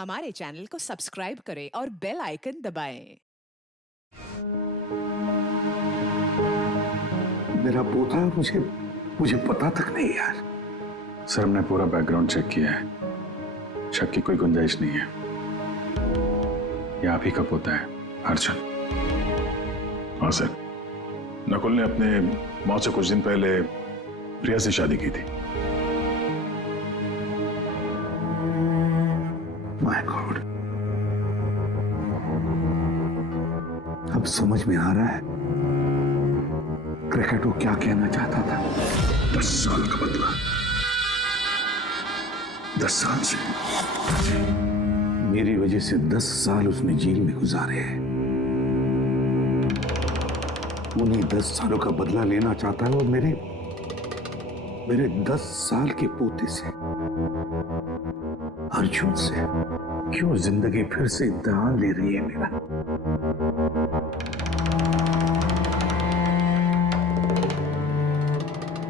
हमारे चैनल को सब्सक्राइब करें और बेल आइकन दबाएं। मेरा पोता मुझे मुझे पता तक नहीं यार। सर हमने पूरा बैकग्राउंड चेक किया है, शक की कोई गुंजाइश नहीं है। ये आप ही का पोता है अर्जुन। हाँ सर, नकुल ने अपने मौत से कुछ दिन पहले प्रिया से शादी की थी। माय गॉड, अब समझ में आ रहा है क्रिकेट वो क्या कहना चाहता था। 10 साल का बदला, 10 साल से मेरी वजह से 10 साल उसने जेल में गुजारे हैं। उन्हीं 10 सालों का बदला लेना चाहता है और मेरे 10 साल के पोते से, अर्जुन से। क्यों जिंदगी फिर से इम्तिहान ले रही है मेरा?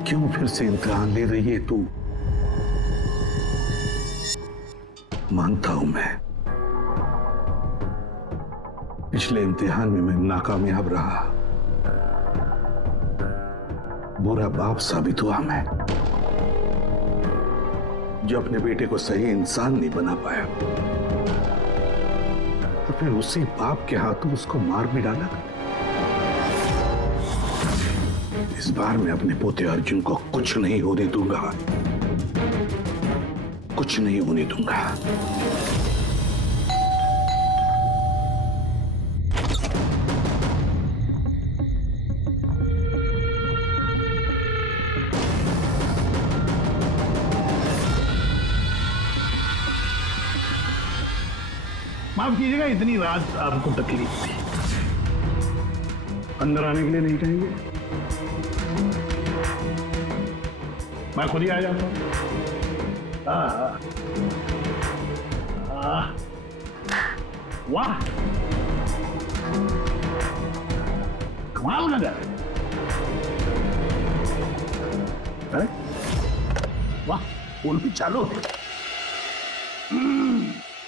क्यों फिर से इम्तिहान ले रही है तू? मानता हूं मैं, पिछले इम्तिहान में मैं नाकामयाब रहा, बुरा बाप साबित हुआ मैं, जो अपने बेटे को सही इंसान नहीं बना पाया। तो फिर उसी बाप के हाथों उसको मार भी डाला। इस बार मैं अपने पोते अर्जुन को कुछ नहीं होने दूंगा, कुछ नहीं होने दूंगा। माफ कीजिएगा, इतनी रात आपको तकलीफ थी। अंदर आने के लिए नहीं कहेंगे? मैं खुद ही आ जाता हूँ। वाह, कमाल का घर है। अरे वाह, फोन भी चालू है।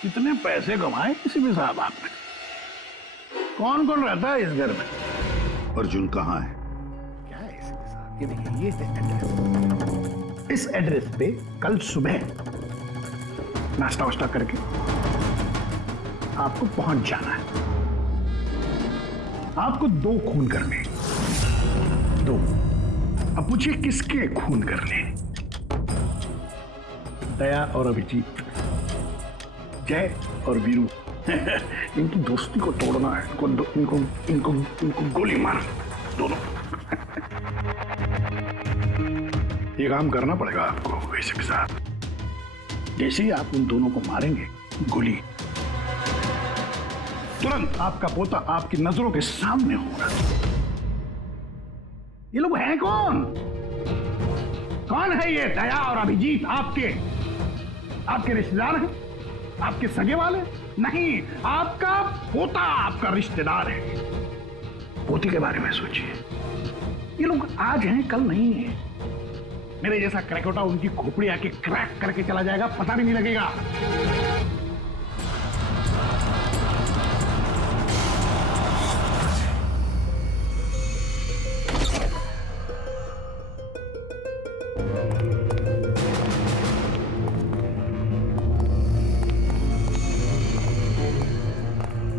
कितने पैसे कमाए किसी भी साहब आपने? कौन कौन रहता है इस घर में? अर्जुन कहाँ है? क्या है इसके साथ? ये देखिए, ये एड्रेस। इस एड्रेस पे कल सुबह नाश्ता वाश्ता करके आपको पहुंच जाना है। आपको 2 खून करने हैं। 2। अब पूछिए किसके खून करने हैं? दया और अभिजीत, जय और वीरू। इनकी दोस्ती को तोड़ना है। इनको गोली मार दोनों। ये काम करना पड़ेगा आपको वैसे के साथ। जैसे ही आप उन दोनों को मारेंगे गोली, तुरंत आपका पोता आपकी नजरों के सामने होगा। ये लोग हैं कौन? कौन है ये दया और अभिजीत? आपके रिश्तेदार हैं? आपके सगे वाले? नहीं, आपका पोता आपका रिश्तेदार है। पोते के बारे में सोचिए। ये लोग आज हैं, कल नहीं है। मेरे जैसा क्रैकोटा उनकी खोपड़ी आके क्रैक करके चला जाएगा, पता भी नहीं लगेगा।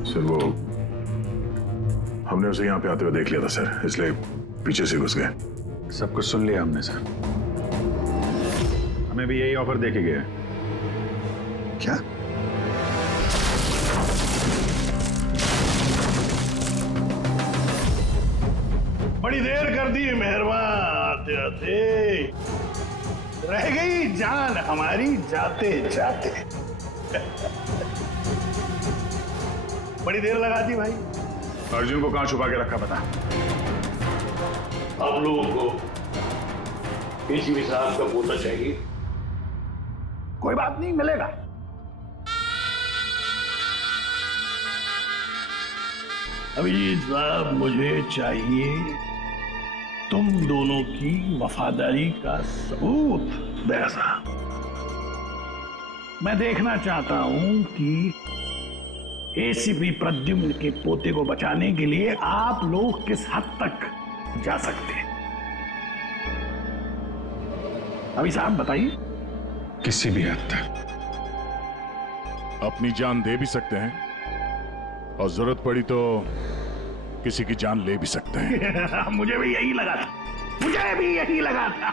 सर वो हमने उसे यहाँ पे आते हुए देख लिया था सर, इसलिए पीछे से घुस गए। सब कुछ सुन लिया हमने सर। हमें भी यही ऑफर दे के गया। क्या? बड़ी देर कर दी मेहरबान, आते आते रह गई जान हमारी जाते जाते। बड़ी देर लगा दी भाई। अर्जुन को कहां छुपा के रखा पता? आप लोगों को एसीपी साहब का पोता चाहिए? कोई बात नहीं, मिलेगा। अभिजीत साहब, मुझे चाहिए तुम दोनों की वफादारी का सबूत। दया साहब, मैं देखना चाहता हूं कि एसीपी प्रद्युम्न के पोते को बचाने के लिए आप लोग किस हद तक जा सकते हैं। अभी साहब बताइए। किसी भी हद तक। अपनी जान दे भी सकते हैं और जरूरत पड़ी तो किसी की जान ले भी सकते हैं। मुझे भी यही लगा था, मुझे भी यही लगा था।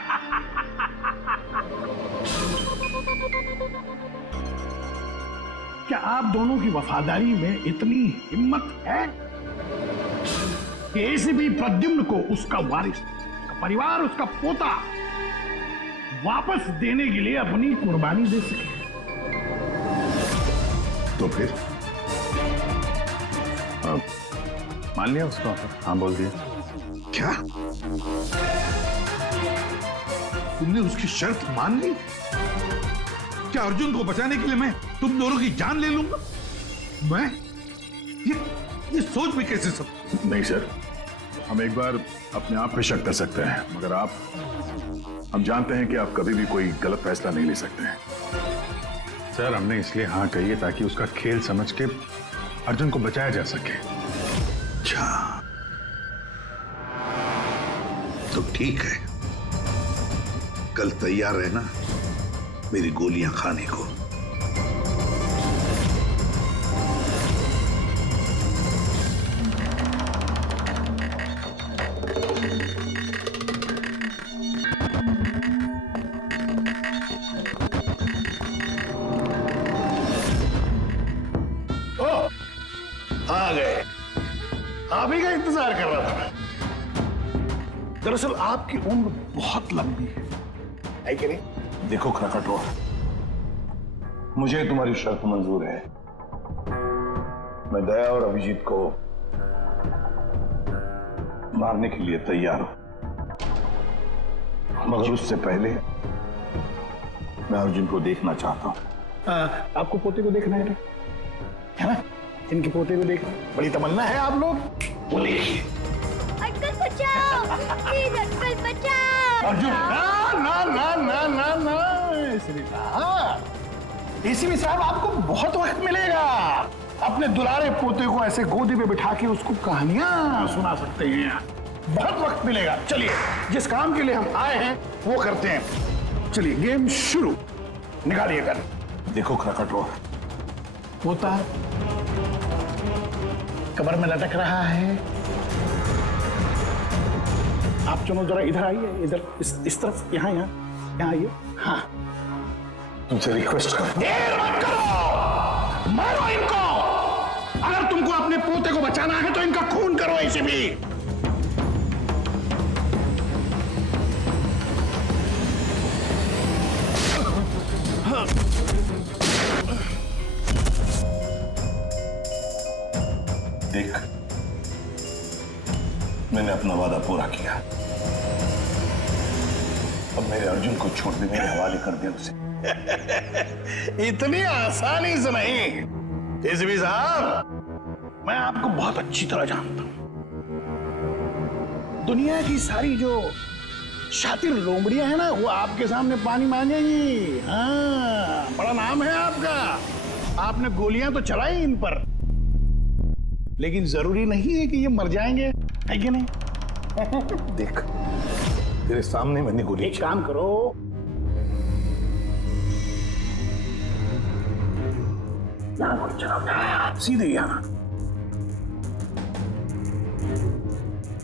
क्या आप दोनों की वफादारी में इतनी हिम्मत है कि एसीपी प्रद्युम्न को उसका वारिस, उसका परिवार, उसका पोता वापस देने के लिए अपनी कुर्बानी दे सके? तो फिर मान लिया उसका ऑफर? हाँ बोल दिया। क्या तुमने उसकी शर्त मान ली? क्या अर्जुन को बचाने के लिए मैं तुम दोनों की जान ले लूंगा? मैं ये सोच भी कैसे सकता? नहीं सर, हम एक बार अपने आप पे शक कर सकते हैं, मगर हम जानते हैं कि आप कभी भी कोई गलत फैसला नहीं ले सकते हैं। सर हमने इसलिए हाँ कही है ताकि उसका खेल समझ के अर्जुन को बचाया जा सके। अच्छा तो ठीक है, कल तैयार रहना मेरी गोलियां खाने को। आ गए, आप ही का इंतजार कर रहा था। दरअसल आपकी उम्र बहुत लंबी है कि नहीं? देखो खरकटो, मुझे तुम्हारी शर्त मंजूर है। मैं दया और अभिजीत को मारने के लिए तैयार हूं, मगर उससे पहले मैं अर्जुन को देखना चाहता हूं। आपको पोते को देखना है ना? इनके पोते को देखना बड़ी तमन्ना है आप लोग। वो देखिए अंकल बचाओ, प्लीज अंकल बचाओ। अर्जुन, ना ना ना ना ना ना, एसीपी साहब आपको बहुत वक्त मिलेगा। अपने दुलारे पोते को ऐसे गोदी पे बिठा के उसको कहानियां सुना सकते हैं। बहुत वक्त मिलेगा। चलिए, जिस काम के लिए हम आए हैं वो करते हैं। चलिए गेम शुरू, निकालिए गन। देखो खरकटो, पोता कमर में लटक रहा है। आप दोनों जरा इधर आइए, इधर इस तरफ, यहाँ आइए। हाँ, तुमसे रिक्वेस्ट कर, देर मत करो, मारो इनको। अगर तुमको अपने पोते को बचाना है तो इनका खून करो। ऐसे भी देख, मैंने अपना वादा पूरा किया। अब मेरे अर्जुन को छोड़ दे, मेरे हवाले कर दे उसे। इतनी आसानी से नहीं एसीपी साहब, मैं आपको बहुत अच्छी तरह जानता हूं। दुनिया की सारी जो शातिर लोमड़ियां हैं ना, वो आपके सामने पानी मांगेंगी। हाँ, बड़ा नाम है आपका। आपने गोलियां तो चलाई इन पर, लेकिन जरूरी नहीं है कि ये मर जाएंगे, है कि नहीं? देख, तेरे सामने मैंने गोली एक काम करो, यहां गोली चलाओ, सीधे यहां।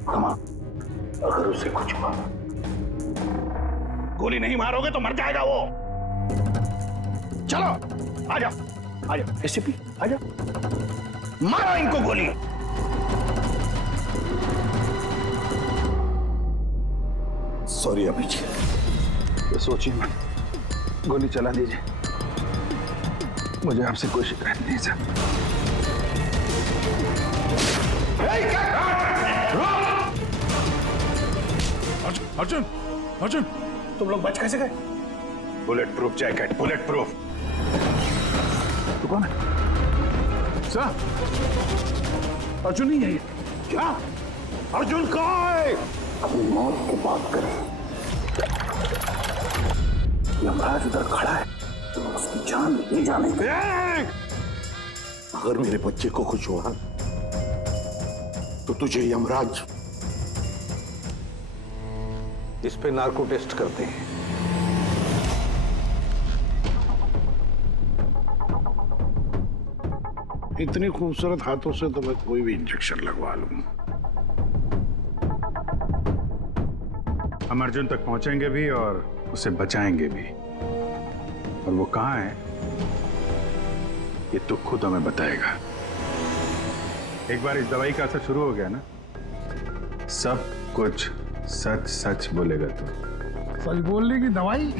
कमा, अगर उसे कुछ हुआ, गोली नहीं मारोगे तो मर जाएगा वो। चलो, आ जाओ एसीपी, आ जाओ, मारो इनको गोली। सॉरी अभिजीत, तो सोचिए मत, गोली चला दीजिए। मुझे आपसे कोई शिकायत नहीं सर। अर्जुन, अर्जुन, तुम लोग बच कैसे गए? Bullet proof jacket, bullet proof. तू कौन है? सर, अर्जुन नहीं है ये। क्या? अर्जुन कहाँ है? अपनी मौत की बात करें। यमराज उधर खड़ा है, तो उसकी जान ले जाने अगर मेरे बच्चे को कुछ हुआ तो तुझे यमराज इस पे नार्को टेस्ट करते हैं। इतनी खूबसूरत हाथों से तो मैं कोई भी इंजेक्शन लगवा लूं। हम अर्जुन तक पहुंचेंगे भी और उसे बचाएंगे भी। और वो कहाँ है ये तो खुद हमें बताएगा। एक बार इस दवाई का असर शुरू हो गया ना, सब कुछ सच सच बोलेगा तू। सच बोलने की दवाई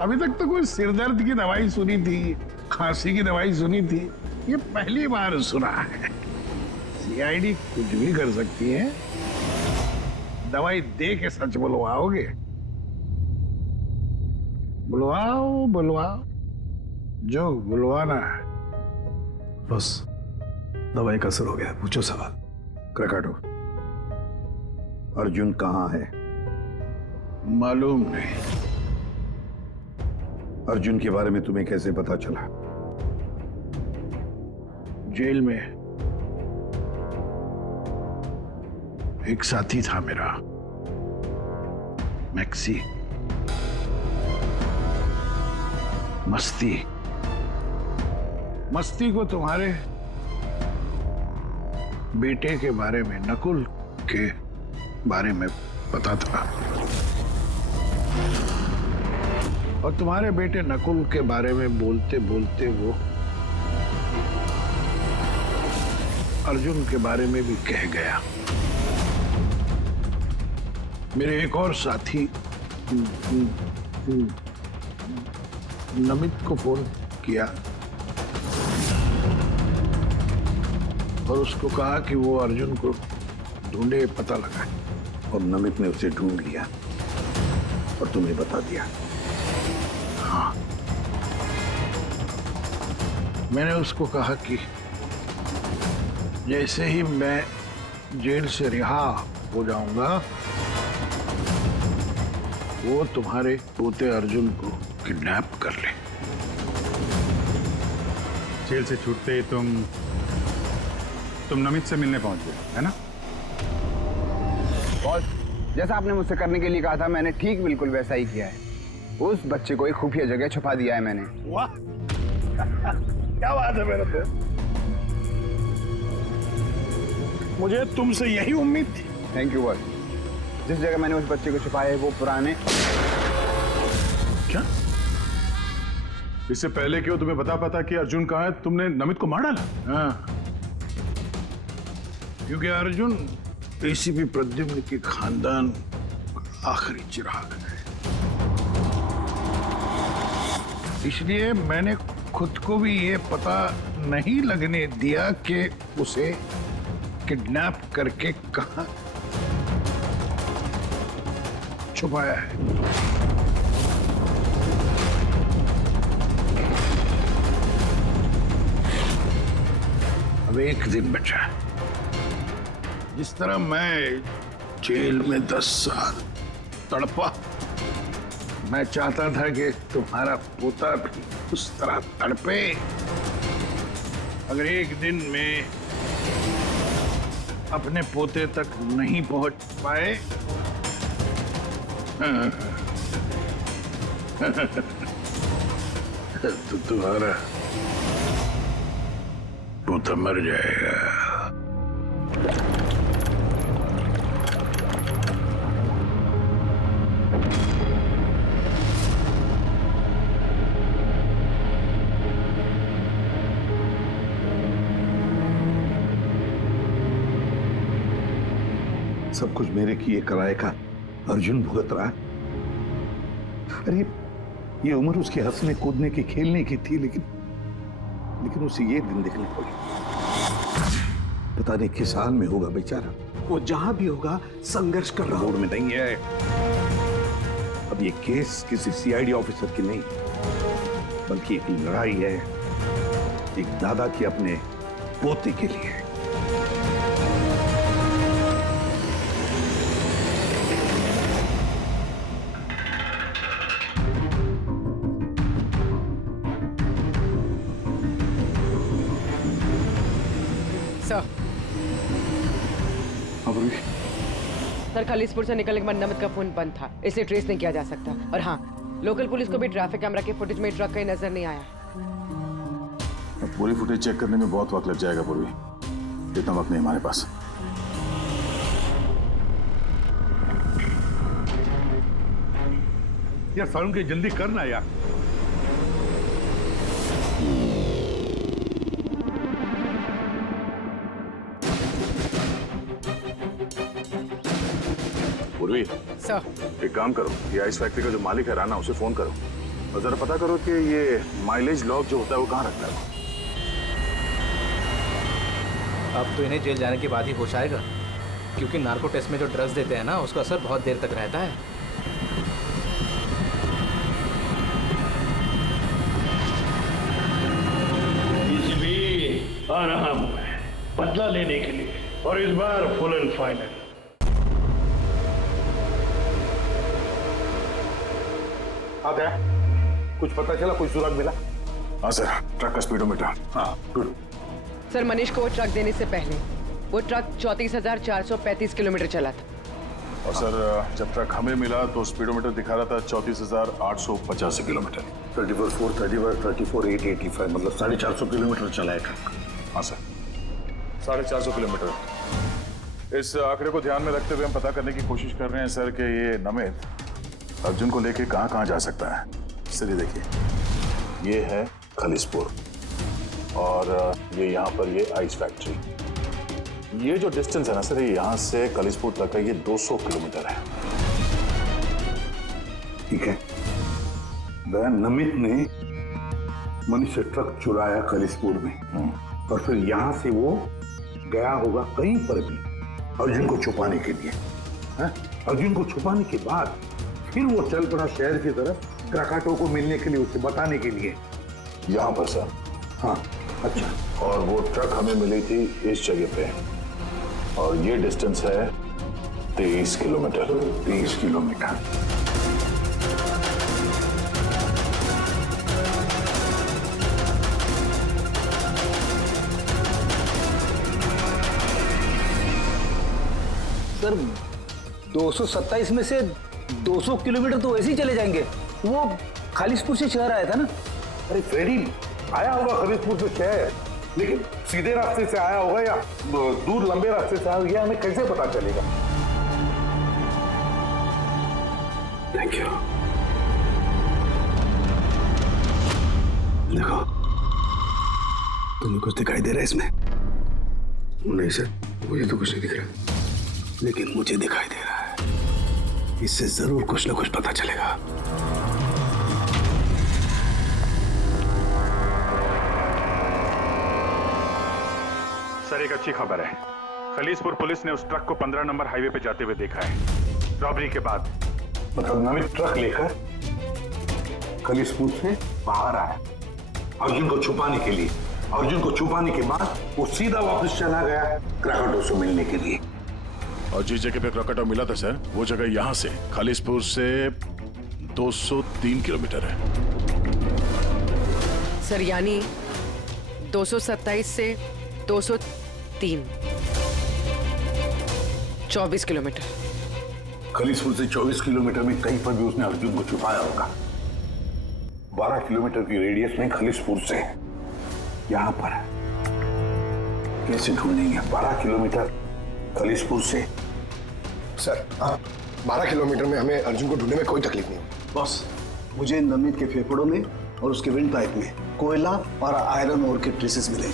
अभी तक तो कोई सिरदर्द की दवाई सुनी थी, खांसी की दवाई सुनी थी, ये पहली बार सुना है। सीआईडी कुछ भी कर सकती है। दवाई दे के सच बुलवाओगे? बुलवाओ बुलवाओ, जो बुलवाना है। बस दवाई का असर हो गया, पूछो सवाल। क्रकाटो, अर्जुन कहाँ है? मालूम नहीं। अर्जुन के बारे में तुम्हें कैसे पता चला? जेल में एक साथी था मेरा, मैक्सी। मस्ती को तुम्हारे बेटे के बारे में, नकुल के बारे में पता था, और तुम्हारे बेटे नकुल के बारे में बोलते बोलते वो अर्जुन के बारे में भी कह गया। मेरे एक और साथी नमित को फोन किया और उसको कहा कि वो अर्जुन को ढूंढे, पता लगाए। और नमित ने उसे ढूंढ लिया और तुम्हें बता दिया। हाँ, मैंने उसको कहा कि जैसे ही मैं जेल से रिहा हो जाऊंगा, वो तुम्हारे पोते अर्जुन को किडनैप कर ले। जेल से छूटते ही तुम नमित से मिलने पहुंच गए, है ना? बॉस, जैसा आपने मुझसे करने के लिए कहा था, मैंने ठीक बिल्कुल वैसा ही किया है। उस बच्चे को एक खुफिया जगह छुपा दिया है मैंने। वाह क्या बात है मेरे पे। मुझे तुमसे यही उम्मीद थी। Thank you boss. जिस जगह मैंने उस बच्चे को छुपाया है वो पुराने। क्या? इससे पहले क्यों तुम्हें पता कि अर्जुन कहाँ है, तुमने नमित को मार डाला? हाँ, क्योंकि अर्जुन एसीपी प्रद्युम्न के खानदान आखिरी चिराग है। इसलिए मैंने खुद को भी ये पता नहीं लगने दिया कि उसे किडनैप करके कहां छुपाया है। अब एक दिन बचा। जिस तरह मैं जेल में 10 साल तड़पा, मैं चाहता था कि तुम्हारा पोता भी उस तरह तड़पे। अगर एक दिन में अपने पोते तक नहीं पहुंच पाए तो तुम्हारा पोता मर जाएगा। सब कुछ मेरे किए कराए का अर्जुन भुगत रहा है। अरे ये उम्र उसके हंसने कूदने की, खेलने की थी, लेकिन उसे ये दिन देखने पड़े। पता नहीं किस हाल में होगा बेचारा। वो जहां भी होगा संघर्ष कर रहा मूड में नहीं है। अब ये केस किसी सीआईडी ऑफिसर की नहीं, बल्कि एक लड़ाई है एक दादा के अपने पोते के लिए। सर। सर खलीसपुर से निकलने के बाद नमित का फोन बंद था, इसे ट्रेस नहीं किया जा सकता। और हाँ, लोकल पुलिस को भी ट्रैफिक कैमरा के फुटेज में ट्रक कहीं नजर नहीं आया। पूरी फुटेज चेक करने में बहुत वक्त लग जाएगा पूर्वी, इतना वक्त नहीं हमारे पास। यार सारुण के जल्दी करना यार। पूर्वी, सर। एक काम करो, ये आइस फैक्ट्री का जो मालिक है राना, उसे फोन करो और जरा पता करो कि ये माइलेज लॉग जो होता है वो कहाँ रखता है। अब तो इन्हें जेल जाने के बाद ही होश आएगा, क्योंकि नार्को टेस्ट में जो ड्रग्स देते हैं ना, उसका असर बहुत देर तक रहता है। आ रहा हूं मैं बदला लेने के लिए, और इस बार फुल एंड फाइनल। हाँ दया, कुछ पता चला, कोई सुराग मिला? हाँ सर, ट्रक का स्पीडोमीटर। हाँ गुड। सर मनीष को वो ट्रक देने से पहले वो ट्रक 34,435 किलोमीटर चला था। और सर जब ट्रक हमें मिला तो स्पीडोमीटर दिखा रहा था 34,885 किलोमीटर। 34,885 मतलब 450 किलोमीटर चला है ट्रक। हाँ सर, 450 किलोमीटर। इस आंकड़े को ध्यान में रखते हुए हम पता करने की कोशिश कर रहे हैं सर कि ये नमित अर्जुन को लेके कहाँ कहाँ जा सकता है। सर ये देखिए, ये है खलीसपुर और ये यहाँ पर ये आइस फैक्ट्री। ये जो डिस्टेंस है ना सर, ये यहाँ से खलीसपुर तक का ये 200 किलोमीटर है। ठीक है, नमित ने मनीष से ट्रक चुराया खलीसपुर में और फिर यहाँ से वो गया होगा कहीं पर भी अर्जुन को छुपाने के लिए। अर्जुन को छुपाने के बाद फिर वो चल पड़ा शहर की तरफ क्राकाटो को मिलने के लिए, उसे बताने के लिए। यहाँ पर सर। हाँ अच्छा। और वो ट्रक हमें मिली थी इस जगह पे और ये डिस्टेंस है 23 किलोमीटर। 23 किलोमीटर। सर 227 में से 200 किलोमीटर तो वैसे ही चले जाएंगे। वो खालिसपुर से शहर आया था ना। अरे फ्रेडी आया होगा खलीसपुर से शहर, लेकिन सीधे रास्ते से आया होगा या दूर लंबे रास्ते से आया होगा, ये हमें कैसे पता चलेगा? Thank you. देखो, तुम्हें कुछ दिखाई दे रहा है इसमें? नहीं सर, मुझे तो कुछ नहीं दिख रहा, लेकिन मुझे दिखाई दे रहा है। इससे जरूर कुछ ना कुछ पता चलेगा। सर एक अच्छी खबर है, खलीसपुर पुलिस ने उस ट्रक को 15 नंबर हाईवे पे जाते हुए देखा है रॉबरी के बाद। मतलब नमित ट्रक लेकर खलीसपुर से बाहर आया अर्जुन को छुपाने के लिए। अर्जुन को छुपाने के बाद वो सीधा वापस चला गया क्राकाटो से मिलने के लिए। और जिस जगह पे क्राकाटो मिला था सर, वो जगह यहाँ से खलीसपुर से 203 किलोमीटर है। सर यानी 227 से 203, 24 किलोमीटर। खलीसपुर से 24 किलोमीटर में कहीं पर भी उसने अर्जुन को छुपाया होगा। 12 किलोमीटर की रेडियस में खलीसपुर से यहां पर कैसे ढूंढेंगे? 12 किलोमीटर खलीसपुर से। सर 12 किलोमीटर में हमें अर्जुन को ढूंढने में कोई तकलीफ नहीं होगी। बॉस, मुझे नमित के फेफड़ों में और उसके विंड पाइप में कोयला और आयरन ओर के ट्रेसेस मिले।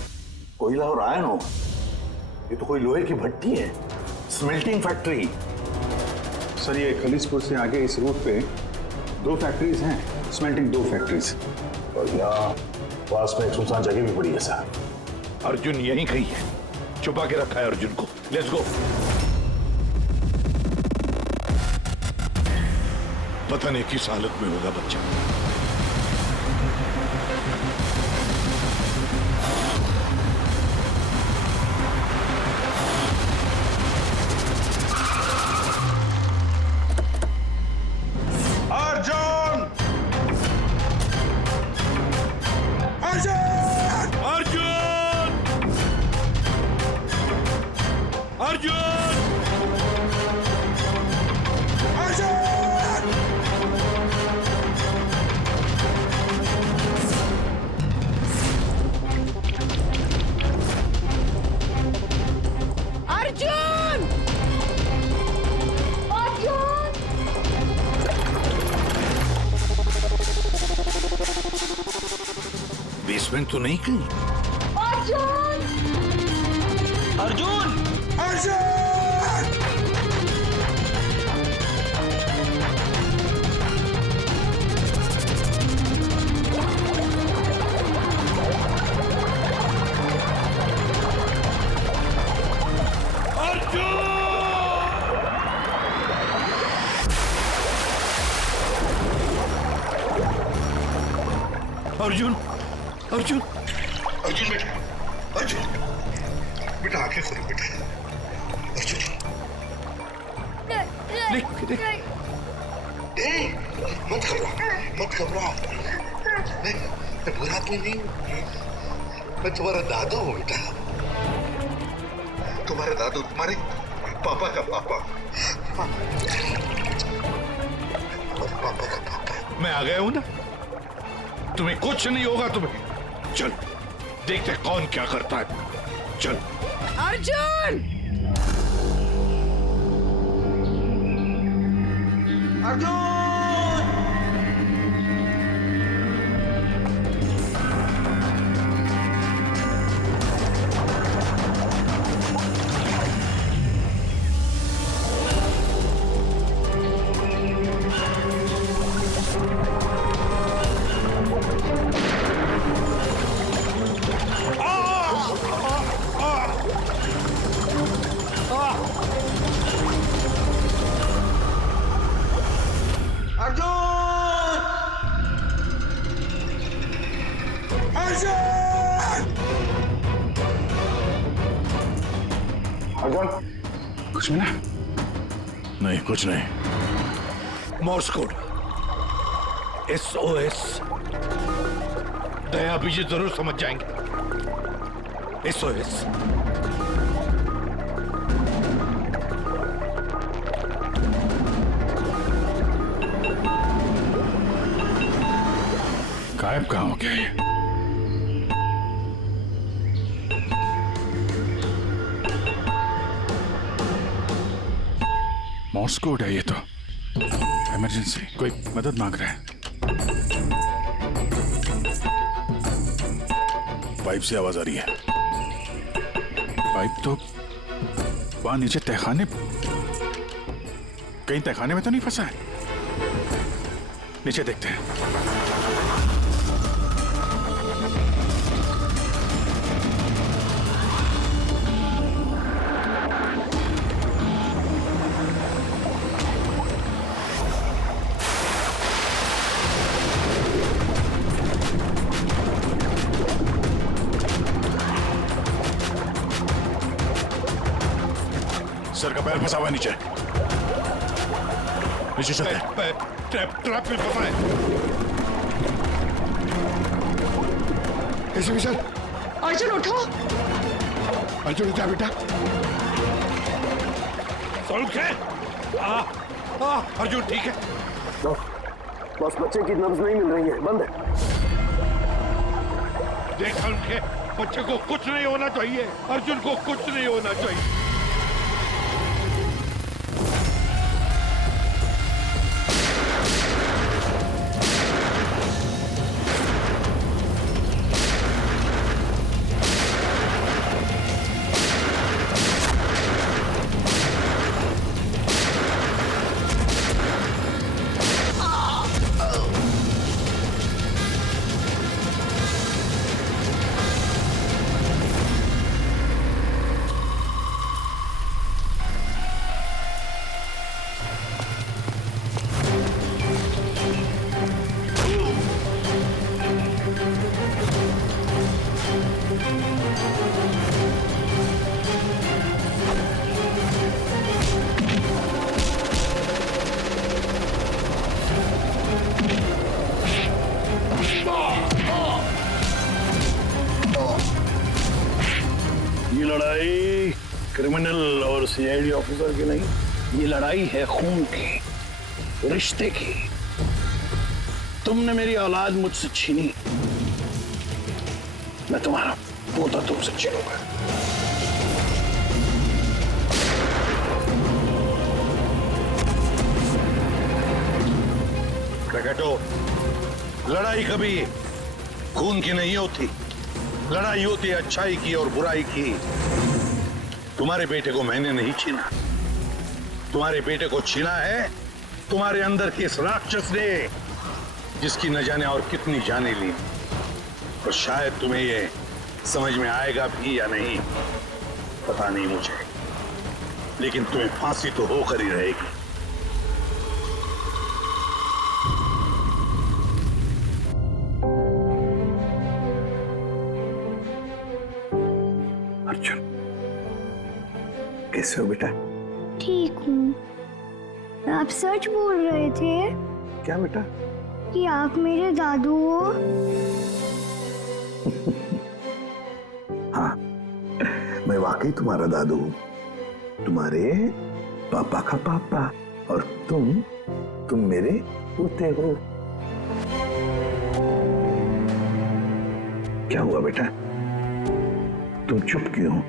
कोयला और आयरन हो? ये तो कोई लोहे की भट्टी है, स्मेल्टिंग फैक्ट्री। सर ये खलीसपुर से आगे इस रूट पे 2 फैक्ट्रीज हैं, स्मेल्टिंग 2 फैक्ट्रीज। और यहाँ पास में एक सुनसान जगह भी पड़ी है सर। अर्जुन यहीं कहीं है, छुपा के रखा है अर्जुन को। Let's go. पता नहीं किस हालत में होगा बच्चा। अर्जुन! अर्जुन! अर्जुन! बेसमेंट तो नहीं कहीं? अर्जुन! अर्जुन! अर्जुन! अर्जुन बेटा, अर्जुन बेटा, आंखें खोलो बेटा। अर्जुन नहीं, मत घबराओ। नहीं, मैं बुरा आदमी नहीं हूँ। मैं तुम्हारा दादू हूँ बेटा। तुम्हारे दादू, तुम्हारे पापा का पापा। पापा का पापा। मैं आ गया हूं ना, तुम्हें कुछ नहीं होगा। तुम्हें चल देखते कौन क्या करता है। चल। अर्जुन! कुछ भी ना? नहीं, कुछ नहीं। Morse code SOS। दया भी ये जरूर समझ जाएंगे। SOS। गायब कहाँ हो गया ये? मॉर्स कोड है ये तो। इमरजेंसी, कोई मदद मांग रहा है। पाइप से आवाज आ रही है। पाइप तो वहां नीचे तहखाने, कहीं तहखाने में तो नहीं फंसा है? नीचे देखते हैं। सर का पैर फंसा हुआ है नीचे। नीचे चलते हैं। ट्रैप में फंसा है। ऐसे भी सर। अर्जुन उठो। अर्जुन उठा बेटा। अर्जुन ठीक है? बस बच्चे की नब्ज नहीं मिल रही है, बंद है। देखा उनके बच्चे को कुछ नहीं होना चाहिए। अर्जुन को कुछ नहीं होना चाहिए। ये लड़ाई क्रिमिनल और सीआईडी ऑफिसर की नहीं, ये लड़ाई है खून की, रिश्ते की। तुमने मेरी औलाद मुझसे छीनी, मैं तुम्हारा पोता तुमसे छीनूंगा। प्रकटो, लड़ाई कभी खून की नहीं होती, लड़ाई होती है अच्छाई की और बुराई की। तुम्हारे बेटे को मैंने नहीं छीना, तुम्हारे बेटे को छीना है तुम्हारे अंदर के इस राक्षस ने, जिसकी न जाने और कितनी जाने ली। और शायद तुम्हें ये समझ में आएगा भी या नहीं पता नहीं मुझे, लेकिन तुम्हें फांसी तो होकर ही रहेगी। अर्जुन, कैसे हो बेटा? ठीक हूँ। आप सच बोल रहे थे क्या बेटा? कि आप मेरे दादू हो? हाँ, मैं वाकई तुम्हारा दादू हूँ, तुम्हारे पापा का पापा, और तुम मेरे पोते हो। क्या हुआ बेटा, तुम चुप क्यों हो?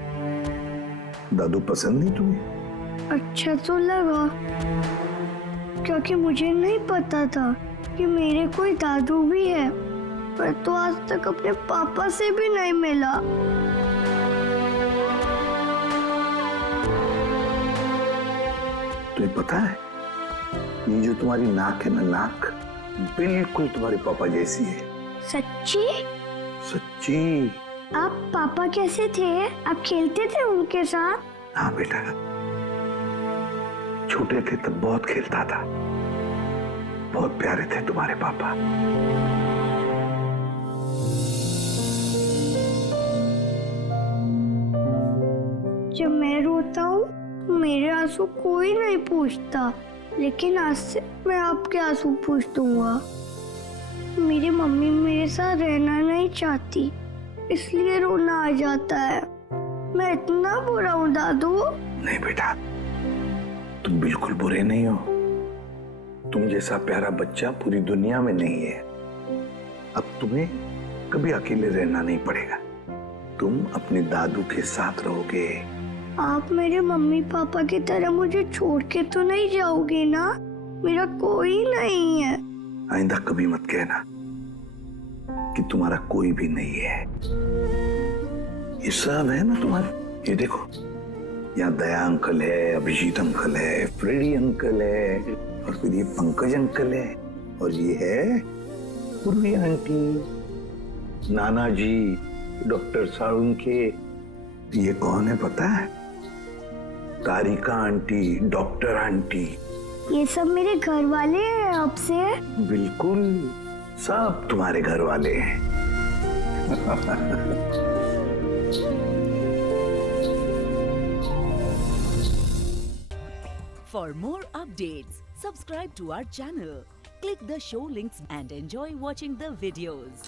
दादू पसंद नहीं तुम्हें? अच्छा तो लगा, क्योंकि मुझे नहीं पता था कि मेरे कोई दादू भी है। पर तो आज तक अपने पापा से भी नहीं मिला। तुम्हें पता है, ये जो तुम्हारी नाक है ना, नाक बिल्कुल तुम्हारे पापा जैसी है। सच्ची? सच्ची। आप पापा कैसे थे? आप खेलते थे उनके साथ? हाँ बेटा, छोटे थे तब बहुत खेलता था, बहुत प्यारे थे तुम्हारे पापा। जब मैं रोता हूँ तो मेरे आंसू कोई नहीं पूछता, लेकिन आज से मैं आपके आंसू पूछ दूंगा। मेरी मम्मी मेरे साथ रहना नहीं चाहती, इसलिए रोना आ जाता है। मैं इतना बुरा हूँ दादू? नहीं बेटा, तुम बिल्कुल बुरे नहीं हो। तुम जैसा प्यारा बच्चा पूरी दुनिया में नहीं है। अब तुम्हें कभी अकेले रहना नहीं पड़ेगा, तुम अपने दादू के साथ रहोगे। आप मेरे मम्मी पापा की तरह मुझे छोड़ के तो नहीं जाओगे ना? मेरा कोई नहीं है। आइंदा कभी मत कहना कि तुम्हारा कोई भी नहीं है। ये सब है ना तुम्हारे। ये देखो, यहाँ दया अंकल है, अभिजीत अंकल है, फ्रेडी अंकल है, और फिर ये पंकज अंकल है, और ये है पूर्वी आंटी, नाना जी, डॉक्टर साळुंखे। ये कौन है पता है? तारिका आंटी, डॉक्टर आंटी। ये सब मेरे घर वाले हैं आपसे? बिल्कुल, सब तुम्हारे घर वाले हैं। For more updates, subscribe to our channel, click the show links and enjoy watching the videos.